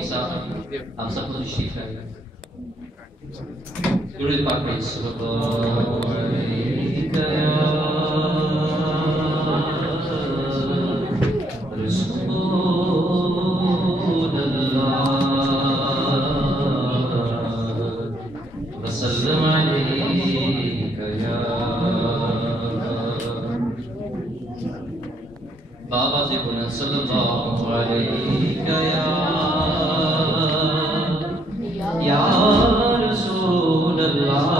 آپ سب کو تشریف لائے درود پاک پڑھیں صلی اللہ علیہ رسول اللہ وسلم علیکہ یا بابا سے بنا صلی اللہ علیکہ یا رسول اللہ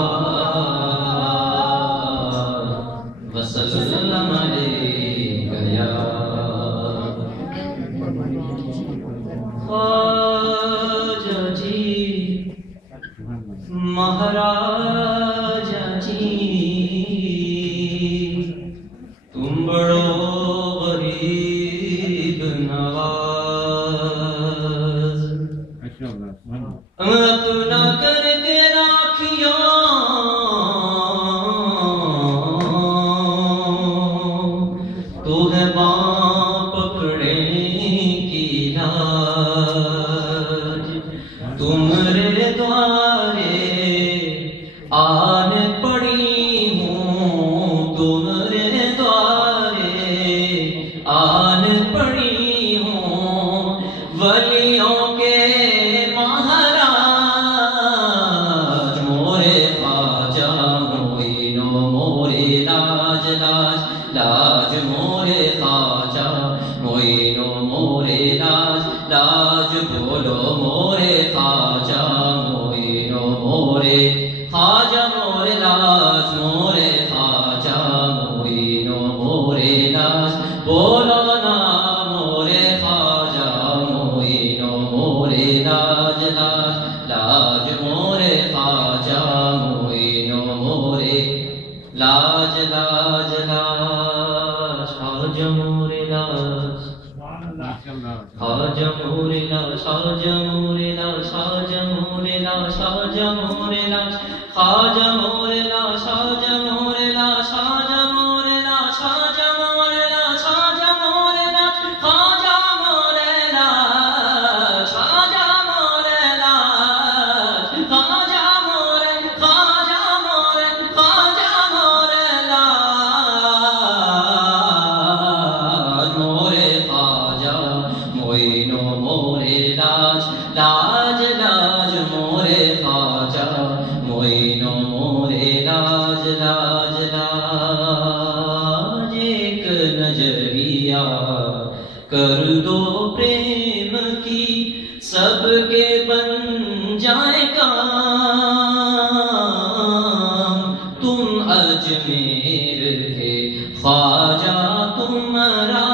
وسلم علیکہ یا خواجہ جی مہاراجہ جی تم بڑو غریب نواز اپنا کر کے راکھیوں تو ہے باں پکڑے کی لاج تمہارے دوارے آن پڑی ہوں تمہارے دوارے آن پڑی ہوں ولیوں کے مہاراج مورے خواجہ معینو مورے لاج لاج لاج مورے خواجہ معینو مورے لاج لاج بولو مورے خواجہ معینو مورے خواجہ مورے لاج مورے خواجہ معینو مورے لاج بولو نا مورے خواجہ معینو مورے لاج لاج لاج مورے خواجہ معینو مورے لاج لاج لاج خواجہ مورے لاج خواجہ مورے لاج خواجہ مورے لاج خواجہ مورے لاج خواجہ مورے لاج خواجہ مورے لاج خواجہ مورے لاج خواجہ مورے لاج خواجہ مورے لاج خواجہ مورے لاج خواجہ مورے لاج خواجہ مورے لاج خواجہ مورے خواجہ مورے خواجہ مورے لاج مورے خواجہ معینو مورے لاج لاج لاج مورے خواجہ معینو مورے لاج لاج لاج ایک نظریہ کر دو پریم کی سب کے بن جائے کام تم اجمیر کے خواجہ تمہارا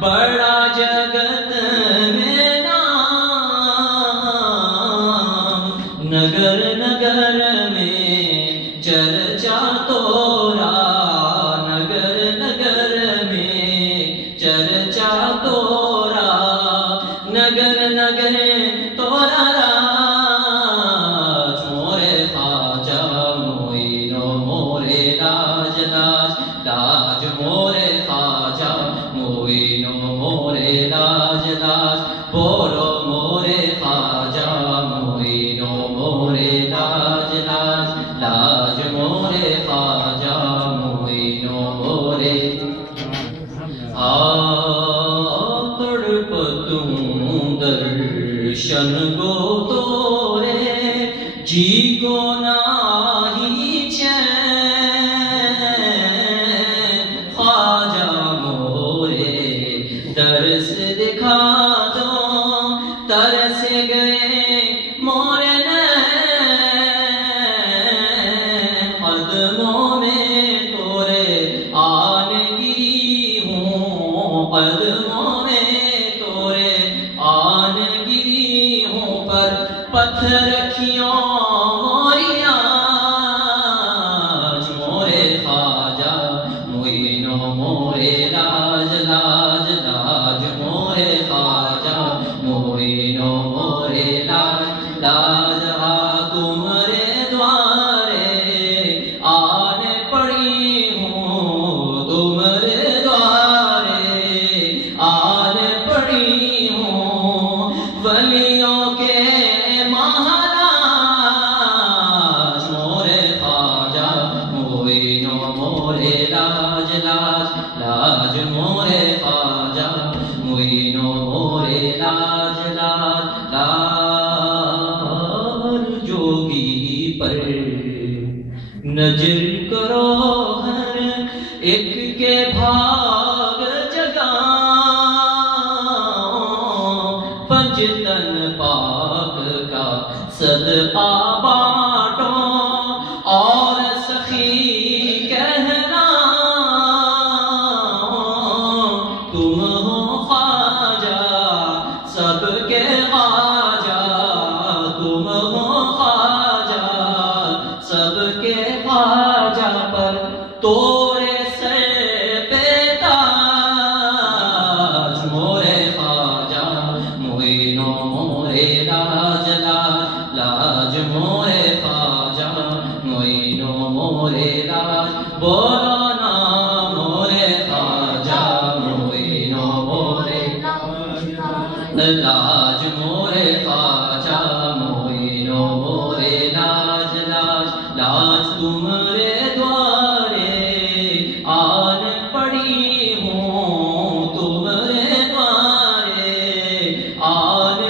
بڑا جگت میں نام نگر نگر میں چرچا تورا نگر نگر میں چرچا تورا نگر نگر تورا راج مورے خواجہ معینو مورے لاج لاج لاج مورے خواجہ معینو مورے لاج لاج بولو مورے خواجہ معینو مورے لاج لاج لاج مورے خواجہ معینو مورے تڑپتوں درشن گو تورے جی کو ناہی چین خواجہ مورے درس دکھا دو ترس گئے مورے نین قدموں میں تورے آن گری ہوں قدموں میں تورے آن گری ہوں پر پتھر رکھیوں موری آج مورے خواجہ معینو مورے لاج لاج لاج مورے خواجہ معینو مورے لاج لاج تمہارے دوارے آن پڑی ہوں تمہارے دوارے آن پڑی ہوں ولی نظر کرو ہر ایک کے بھاگ جگاؤ، پنجتن پاک کا صدقہ بانٹو اور سخی کہنا تم ہو خواجہ سب کے خواجہ، تم ہو خواجہ سب کے خواجہ، پر توڑے سر پہ تاج مورے خواجہ، معین و مورے لاج لاج، لاج مورے خواجہ، معین و مورے لاج، بولو نا مورے خواجہ، معین و مورے لاج مورے خواجہ، معین و مورے لاج لاج، لاج تمہارے دوارے آن پڑی ہوں، تمہارے دوارے آن